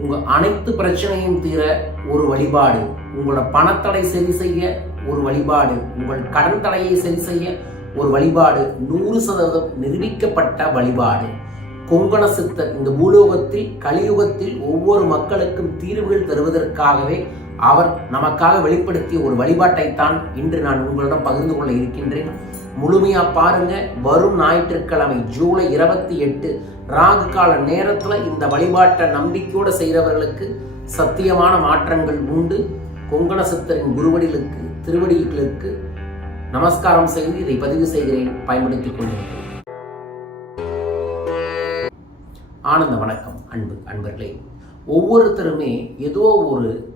உங்கள் அனைத்து பிரச்சனையும் தீர ஒரு வழிபாடு உங்களோட பணத்தடை சரி செய்ய ஒரு வழிபாடு உங்கள் கடன் தடையை சரி செய்ய ஒரு வழிபாடு நூறு சதவீதம் நிரூபிக்கப்பட்ட வழிபாடு. கொங்கண சித்தர் இந்த பூலோகத்தில் கலியுகத்தில் ஒவ்வொரு மக்களுக்கும் தீர்வுகள் தருவதற்காகவே அவர் நமக்காக வெளிப்படுத்திய ஒரு வழிபாட்டைத்தான் இன்று நான் உங்களிடம் பகிர்ந்து கொள்ள இருக்கின்றேன். முழுமையா பாருங்க வரும் ஞாயிற்றுக்கிழமை ஜூலை இருபத்தி எட்டு ராகு கால நேரத்தில் இந்த வழிபாட்டை நம்பிக்கையோடு செய்கிறவர்களுக்கு சத்தியமான மாற்றங்கள் உண்டு. கொங்கண சித்தரின் குருவடிகளுக்கு திருவடிகளுக்கு நமஸ்காரம் செய்து இதை பதிவு செய்கிறேன். பயன்படுத்திக் கொண்டிருக்கிறேன் ஆனந்த வணக்கம் அன்பு அன்பர்களே. ஒவ்வொருத்தருமே ஏதோ ஒரு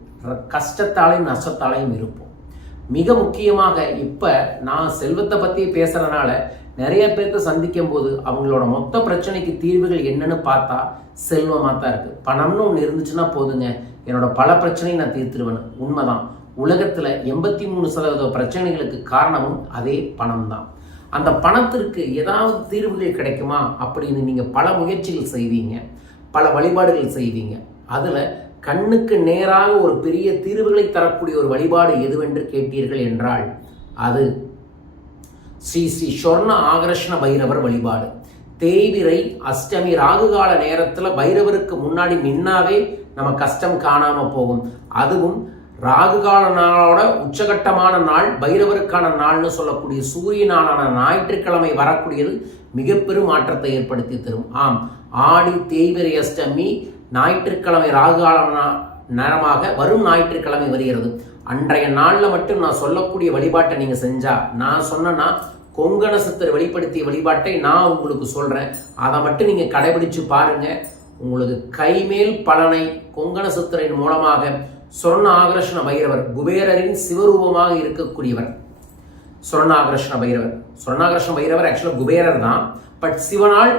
கஷ்டத்தாலையும் நஷ்டத்தாலையும் இருப்போம். மிக முக்கியமாக இப்போ நான் செல்வத்தை பற்றி பேசுகிறனால நிறைய பேர்த்த சந்திக்கும் போது அவங்களோட மொத்த பிரச்சனைக்கு தீர்வுகள் என்னன்னு பார்த்தா செல்வமாக தான் இருக்குது பணம்னு ஒன்று இருந்துச்சுன்னா போதுங்க. என்னோட பல பிரச்சனையை நான் தீர்த்துருவேன் உண்மைதான். உலகத்தில் எண்பத்தி மூணு சதவீத பிரச்சனைகளுக்கு காரணமும் அதே பணம் தான். அந்த பணத்திற்கு ஏதாவது தீர்வுகள் கிடைக்குமா அப்படின்னு நீங்கள் பல முயற்சிகள் செய்வீங்க. பல வழிபாடுகள் செய்வீங்க. அதில் கண்ணுக்கு நேராக ஒரு பெரிய தீர்வுகளை தரக்கூடிய ஒரு வழிபாடு எதுவென்று கேட்டீர்கள் என்றால் அது ஸ்ரீ ஸ்ரீ சொர்ண ஆகர்ஷண பைரவர் வழிபாடு. தேய்பிரை அஷ்டமி ராகுகால நேரத்தில் பைரவருக்கு முன்னாடி நின்னாவே நம்ம கஷ்டம் காணாமல் போகும். அதுவும் ராகுகால நாளோட உச்சகட்டமான நாள் பைரவருக்கான நாள்னு சொல்லக்கூடிய சூரிய நாளான ஞாயிற்றுக்கிழமை வரக்கூடியது மிக பெரும் மாற்றத்தை ஏற்படுத்தி தரும். ஆம் ஆடி தேய்பிரை அஷ்டமி ஞாயிற்றுக்கிழமை ராகுகால நேரமாக வரும் ஞாயிற்றுக்கிழமை வருகிறது. அன்றைய நாளில் மட்டும் நான் சொல்லக்கூடிய வழிபாட்டை நீங்கள் செஞ்சா நான் சொன்னேன்னா கொங்கண சித்தர் வெளிப்படுத்திய வழிபாட்டை நான் உங்களுக்கு சொல்கிறேன் அதை மட்டும் நீங்கள் கடைபிடிச்சு பாருங்க. உங்களுக்கு கைமேல் பலனை கொங்கண சித்தரின் மூலமாக சொர்ண ஆகர்ஷண பைரவர் குபேரரின் சிவரூபமாக இருக்கக்கூடியவர். சொர்ணாகர்ஷண பைரவர். சொர்ணாகர்ஷண பைரவர் ஆக்சுவலாக குபேரர் தான். பட் சிவனால்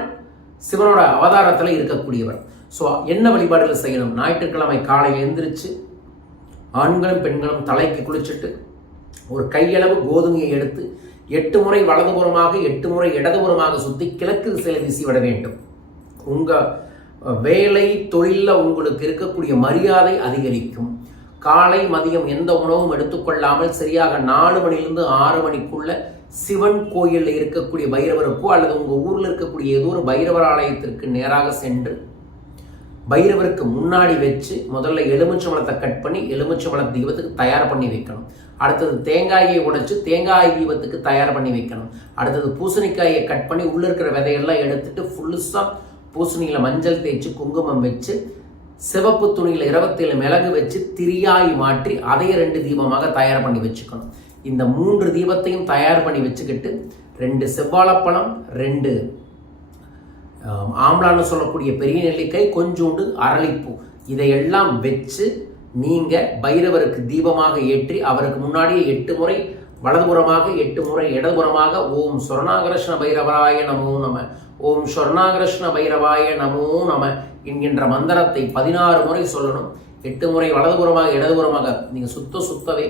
சிவனோட அவதாரத்தில் இருக்கக்கூடியவர். ஸோ என்ன வழிபாடுகள் செய்யணும்? ஞாயிற்றுக்கிழமை காலையில் எழுந்திரிச்சு ஆண்களும் பெண்களும் தலைக்கு குளிச்சுட்டு ஒரு கையளவு கோதுமையை எடுத்து எட்டு முறை வலதுபுறமாக எட்டு முறை இடதுபுறமாக சுற்றி கிழக்கு திசையில் வீசி விட வேண்டும் உங்கள் வேலை தொழிலில் உங்களுக்கு இருக்கக்கூடிய மரியாதை அதிகரிக்கும். காலை மதியம் எந்த உணவும் எடுத்துக்கொள்ளாமல் சரியாக நாலு மணிலிருந்து ஆறு மணிக்குள்ள சிவன் கோயிலில் இருக்கக்கூடிய பைரவருக்கோ அல்லது உங்கள் ஊரில் இருக்கக்கூடிய ஏதோ ஒரு பைரவர் ஆலயத்திற்கு நேராக சென்று பைரவருக்கு முன்னாடி வச்சு முதல்ல எலுமிச்சம்பழத்தை கட் பண்ணி எலுமிச்சம்பழ தீபத்துக்கு தயார் பண்ணி வைக்கணும். அடுத்தது தேங்காயை உடைச்சு தேங்காய் தீபத்துக்கு தயார் பண்ணி வைக்கணும். அடுத்தது பூசணிக்காயை கட் பண்ணி உள்ளே இருக்கிற விதையெல்லாம் எடுத்துட்டு ஃபுல்லுஸாக பூசணியில் மஞ்சள் தேய்ச்சி குங்குமம் வச்சு சிவப்பு துணியில் இருபத்தேழு மிளகு வச்சு திரியாய் மாற்றி அதையே ரெண்டு தீபமாக தயார் பண்ணி வச்சுக்கணும். இந்த மூன்று தீபத்தையும் தயார் பண்ணி வச்சுக்கிட்டு ரெண்டு செவ்வாழைப்பழம் ரெண்டு ஆம்லான்னு சொல்லக்கூடிய பெரிய நெல்லிக்காய் கொஞ்சோண்டு அரளிப்பூ. இதையெல்லாம் வச்சு நீங்கள் பைரவருக்கு தீபமாக ஏற்றி அவருக்கு முன்னாடியே எட்டு முறை வலதுபுறமாக எட்டு முறை இடதுபுறமாக ஓம் சொர்ணாகர்ஷ்ண பைரவராய நமோ நம. ஓம் சொர்ணாகர்ஷ்ண பைரவாய நமோ நம என்கின்ற மந்திரத்தை பதினாறு முறை சொல்லணும். எட்டு முறை வலதுபுறமாக இடதுபுறமாக நீங்கள் சுத்த சுத்தவே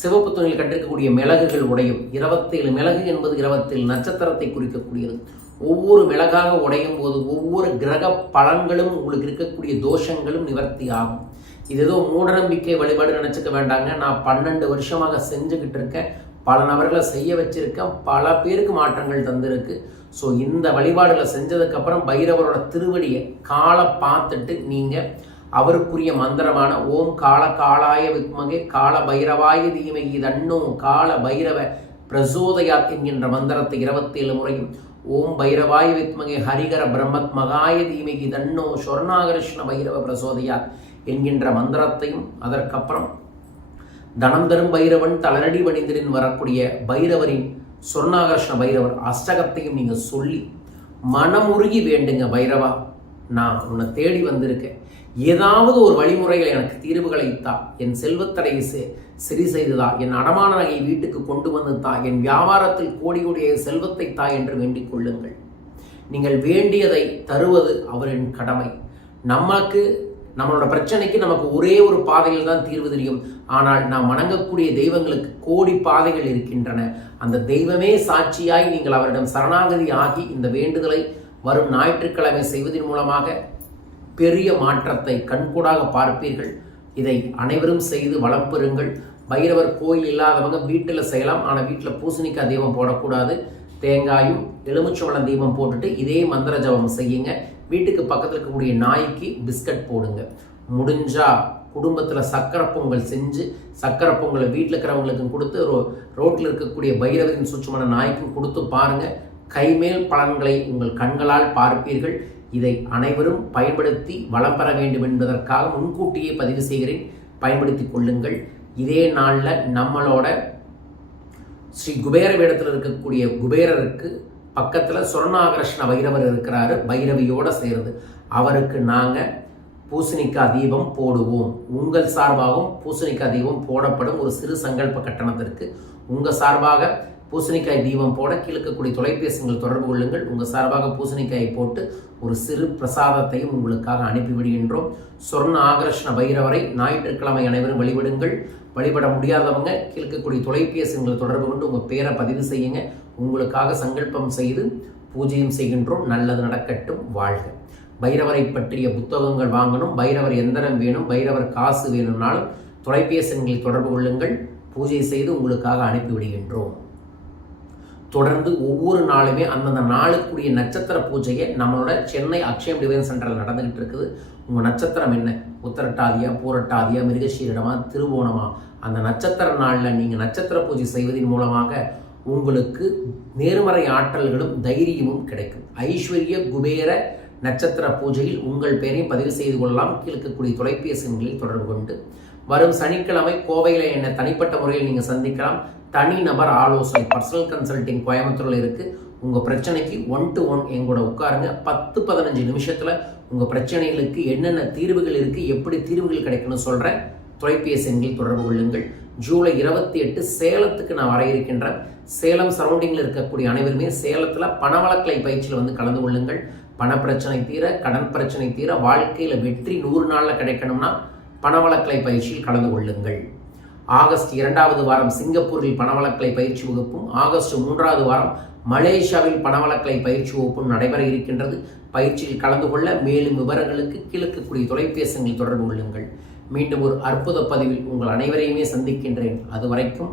சிவப்பு துணியில் கட்டிருக்கக்கூடிய மிளகுகள் உடையும். இருபத்தேழு மிளகு என்பது இருபத்தேழு நட்சத்திரத்தை குறிக்கக்கூடியது. ஒவ்வொரு மிளகாக உடையும் போது ஒவ்வொரு கிரக பலன்களும் உங்களுக்கு இருக்கக்கூடிய தோஷங்களும் நிவர்த்தி ஆகும். இது ஏதோ மூடநம்பிக்கை வழிபாடு நினச்சிக்க வேண்டாங்க. நான் பன்னெண்டு வருஷமாக செஞ்சுக்கிட்டு இருக்கேன். பல நபர்களை செய்ய வச்சுருக்கேன். பல பேருக்கு மாற்றங்கள் தந்திருக்கு. ஸோ இந்த வழிபாடுகளை செஞ்சதுக்கப்புறம் பைரவரோட திருவடியை காலை பார்த்துட்டு நீங்கள் அவருக்குரிய மந்திரமான ஓம் கால காலாய வித்மகே கால பைரவாய தீமகி தன்னோ கால பைரவ பிரசோதயாத் என்கின்ற மந்திரத்தை இருபத்தேழு முறையும் ஓம் பைரவாய வித்மகே ஹரிகர பிரம்மத் மகாய தீமகி தன்னோ சொர்ணாகர்ஷ்ண பைரவ பிரசோதயாத் என்கின்ற மந்திரத்தையும் அதற்கப்புறம் தனம் தரும் பைரவன் தளரடி வணிந்தரின் வரக்கூடிய பைரவரின் சொர்ணாகர்ஷ்ண பைரவர் அஷ்டகத்தையும் நீங்கள் சொல்லி மனமுருகி வேண்டுங்க பைரவா. நான் உன்னை தேடி வந்திருக்கேன். ஏதாவது ஒரு வழிமுறையில் எனக்கு தீர்வுகளை தா. என் செல்வத்தடையை செ- சரி செய்ததா என் அடமான நகையை வீட்டுக்கு கொண்டு வந்து தா. என் வியாபாரத்தில் கோடி கோடிய செல்வத்தை தா என்று வேண்டிக் கொள்ளுங்கள். நீங்கள் வேண்டியதை தருவது அவரின் கடமை. நமக்கு நம்மளோட பிரச்சனைக்கு நமக்கு ஒரே ஒரு பாதையில் தான் தீர்வு தெரியும். ஆனால் நாம் வணங்கக்கூடிய தெய்வங்களுக்கு கோடி பாதைகள் இருக்கின்றன. அந்த தெய்வமே சாட்சியாய் நீங்கள் அவரிடம் சரணாகதி ஆகி இந்த வேண்டுதலை வரும் ஞாயிற்றுக்கிழமை செய்வதன் மூலமாக பெரிய மாற்றத்தை கண்கூடாக பார்ப்பீர்கள். இதை அனைவரும் செய்து வளம் பெறுங்கள். பைரவர் கோயில் இல்லாதவங்க வீட்டில் செய்யலாம். ஆனால் வீட்டில் பூசணிக்காய் தீபம் போடக்கூடாது. தேங்காயும் எலுமிச்சம்பழம் தீபம் போட்டுட்டு இதே மந்திர ஜபம் செய்யுங்க. வீட்டுக்கு பக்கத்தில் இருக்கக்கூடிய நாய்க்கு பிஸ்கட் போடுங்க. முடிஞ்சா குடும்பத்தில் சக்கரை பொங்கல் செஞ்சு சக்கரை பொங்கலை வீட்டில் இருக்கிறவங்களுக்கும் கொடுத்து ரோ ரோட்டில் இருக்கக்கூடிய பைரவரின் சுற்றமான நாய்க்கும் கொடுத்து பாருங்கள் கைமேல் பலன்களை உங்கள் கண்களால் பார்ப்பீர்கள். இதை அனைவரும் பயன்படுத்தி வளம் பெற வேண்டும் என்பதற்காக முன்கூட்டியே பதிவு செய்கிறேன். பயன்படுத்தி கொள்ளுங்கள். இதே நாளில் நம்மளோட ஸ்ரீ குபேர வேடத்தில் இருக்கக்கூடிய குபேரருக்கு பக்கத்தில் சுவர்ணாகர்ஷ்ண பைரவர் இருக்கிறாரு. பைரவியோட சேர்ந்து. அவருக்கு நாங்கள் பூசணிக்காய் தீபம் போடுவோம். உங்கள் சார்பாகவும் பூசணிக்காய் தீபம் போடப்படும் ஒரு சிறு சங்கல்ப கட்டணத்திற்கு. உங்கள் சார்பாக பூசணிக்காய் தீபம் போட கீழக்கக்கூடிய தொலைபேசிகள் தொடர்பு கொள்ளுங்கள். உங்கள் சார்பாக பூசணிக்காயை போட்டு ஒரு சிறு பிரசாதத்தையும் உங்களுக்காக அனுப்பிவிடுகின்றோம் சொர்ண ஆகர்ஷ்ண பைரவரை ஞாயிற்றுக்கிழமை அனைவரும் வழிபடுங்கள். வழிபட முடியாதவங்க கீழக்கக்கூடிய தொலைபேசிகளை தொடர்பு கொண்டு உங்கள் பேரை பதிவு செய்யுங்க. உங்களுக்காக சங்கல்பம் செய்து பூஜையும் செய்கின்றோம். நல்லது நடக்கட்டும். வாழ்க. பைரவரை பற்றிய புத்தகங்கள் வாங்கணும். பைரவர் எந்திரம் வேணும். பைரவர் காசு வேணும்னாலும் தொலைபேசிகளில் தொடர்பு கொள்ளுங்கள். பூஜை செய்து உங்களுக்காக அனுப்பிவிடுகின்றோம் தொடர்ந்து ஒவ்வொரு நாளுமே அந்தந்த நாளுக்குரிய நட்சத்திர பூஜையை நம்மளோட சென்னை அக்ஷயம் டிவைன் சென்டரில் நடந்துகிட்டு இருக்குது. உங்கள் நட்சத்திரம் என்ன? உத்தரட்டாதியா பூரட்டாதியா மிருகசீரிடமா திருவோணமா? அந்த நட்சத்திர நாளில் நீங்கள் நட்சத்திர பூஜை செய்வதன் மூலமாக உங்களுக்கு நேர்மறை ஆற்றல்களும் தைரியமும் கிடைக்கும். ஐஸ்வர்ய குபேர நட்சத்திர பூஜையில் உங்கள் பெயரையும் பதிவு செய்து கொள்ளலாம். கீழ்க்கக்கூடிய தொலைபேசி எண்களில் தொடர்பு கொண்டு. வரும் சனிக்கிழமை கோவையில் என்ன தனிப்பட்ட முறையில் நீங்கள் சந்திக்கலாம். தனிநபர் ஆலோசனை பர்சனல் கன்சல்டிங் கோயம்புத்தூரில் இருக்குது உங்கள் பிரச்சனைக்கு ஒன் டு ஒன் எங்கூட உட்காருங்க. பத்து பதினஞ்சு நிமிஷத்தில் உங்கள் பிரச்சனைகளுக்கு என்னென்ன தீர்வுகள் இருக்குது எப்படி தீர்வுகள் கிடைக்குன்னு சொல்கிறேன் தொலைபேசி எண்களில் தொடர்பு கொள்ளுங்கள். ஜூலை இருபத்தி எட்டு சேலத்துக்கு நான் வர இருக்கின்றேன். சேலம் சரௌண்டிங்கில் இருக்கக்கூடிய அனைவருமே சேலத்தில் பணவளக்கலை பயிற்சியில் வந்து கலந்து கொள்ளுங்கள். பணப்பிரச்சனை தீர கடன் பிரச்சனை தீர வாழ்க்கையில் வெற்றி நூறு நாளில் கிடைக்கணும்னா பணவளக்கலை பயிற்சியில் கலந்து கொள்ளுங்கள். ஆகஸ்ட் இரண்டாவது வாரம் சிங்கப்பூரில் பணவளக்கலை பயிற்சி வகுப்பும் ஆகஸ்ட் மூன்றாவது வாரம் மலேசியாவில் பணவளக்கலை பயிற்சி வகுப்பும் நடைபெற இருக்கின்றது. பயிற்சியில் கலந்து கொள்ள மேலும் விவரங்களுக்கு கிழக்கக்கூடிய தொலைபேசிகளில் தொடர்பு கொள்ளுங்கள். மீண்டும் ஒரு அற்புத பதிவில் உங்கள் அனைவரையுமே சந்திக்கின்றேன். அதுவரைக்கும்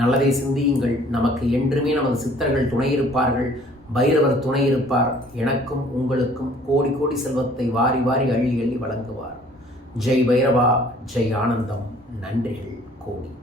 நல்லதை சிந்தியுங்கள். நமக்கு என்றுமே நமது சித்தர்கள் துணை இருப்பார்கள். பைரவர் துணை இருப்பார். எனக்கும் உங்களுக்கும் கோடி கோடி செல்வத்தை வாரி வாரி அள்ளி அள்ளி வழங்குவார். ஜெய் பைரவா ஜெய் ஆனந்தம். நன்றிகள் கோடி.